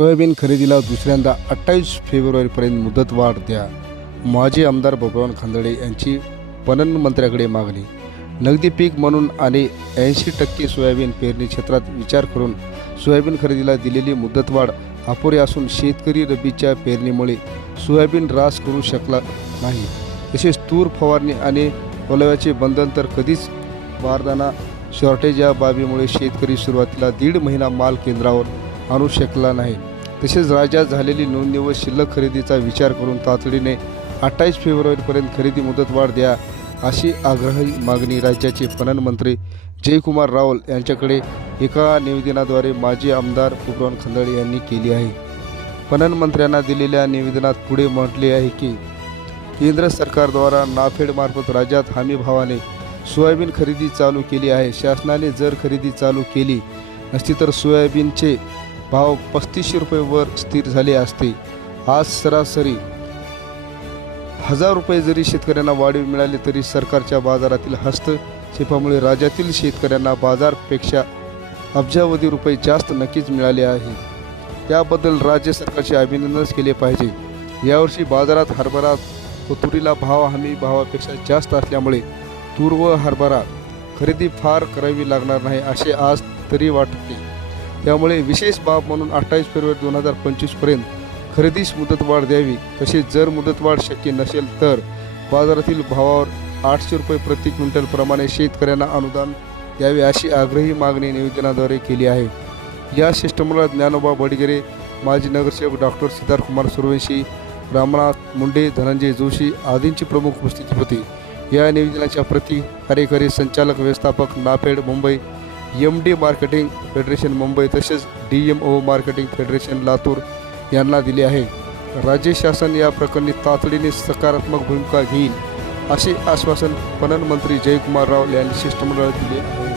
Soybean खरेदीला दुसऱ्यांदा अठ्ठावीस फेब्रुवारीपर्यंत मुदतवाढ द्या. माजी आमदार बबनराव खांदळे यांची पणन मंत्र्याकडे मागणी. नगदी पीक म्हणून आणि ऐंशी टक्के सोयाबीन पेरणी क्षेत्रात विचार करून सोयाबीन खरेदीला दिलेली मुदतवाढ अपुरी असून शेतकरी रब्बीच्या पेरणीमुळे सोयाबीन रास करू शकला नाही. तसेच तूर फवारणी आणि ओलाव्याचे बंधन तर कधीच बारदाना शॉर्टेज या बाबीमुळे शेतकरी सुरुवातीला दीड महिना माल केंद्रावर आणू शकला नाही. तसेच राज्यात झालेली नोंदणी व शिल्लक खरेदीचा विचार करून तातडीने अठ्ठावीस फेब्रुवारीपर्यंत खरेदी मुदतवाढ द्या अशी आग्रही मागणी राज्याचे पणन मंत्री जयकुमार रावल यांच्याकडे एका निवेदनाद्वारे माजी आमदार फुकरान खंदळे यांनी केली आहे. पणन मंत्र्यांना दिलेल्या निवेदनात पुढे म्हटले आहे की केंद्र सरकारद्वारा नाफेडमार्फत राज्यात हमीभावाने सोयाबीन खरेदी चालू केली आहे. शासनाने जर खरेदी चालू केली नसती तर सोयाबीनचे भाव पस्तीसशे रुपयेवर स्थिर झाले असते. आज सरासरी हजार रुपये जरी शेतकऱ्यांना वाढीव मिळाले तरी सरकारच्या बाजारातील हस्तक्षेपामुळे राज्यातील शेतकऱ्यांना बाजारपेक्षा अब्जावधी रुपये जास्त नक्कीच मिळाले आहे. त्याबद्दल राज्य सरकारचे अभिनंदनच केले पाहिजे. यावर्षी बाजारात हरभरा व तुरीला भाव हमी भावापेक्षा जास्त असल्यामुळे तूर व हरभरा खरेदी फार करावी लागणार नाही असे आज तरी वाटते. त्यामुळे विशेष बाब म्हणून अठ्ठावीस फेब्रुवारी दोन हजार पंचवीसपर्यंत खरेदीस मुदतवाढ द्यावी तसेच जर मुदतवाढ शक्य नसेल तर बाजारातील भावावर आठशे रुपये प्रति क्विंटलप्रमाणे शेतकऱ्यांना अनुदान द्यावे अशी आग्रही मागणी निवेदनाद्वारे केली आहे. या शिष्टमंडळात ज्ञानोबा बडगेरे माजी नगरसेवक डॉक्टर सिद्धार्थ कुमार सुरवंशी रामनाथ मुंडे धनंजय जोशी आदींची प्रमुख उपस्थिती होती या निवेदनाच्या प्रति कार्यकारी संचालक व्यवस्थापक NAFED Mumbai M D marketing federation Mumbai तसेच D M O marketing federation Latur यांना दिले आहे. राज्य शासन या प्रकरणी तातडीने सकारात्मक भूमिका घेईल असे आश्वासन पणन मंत्री जयकुमार राव यांनी शिष्टमंडळात दिले आहे.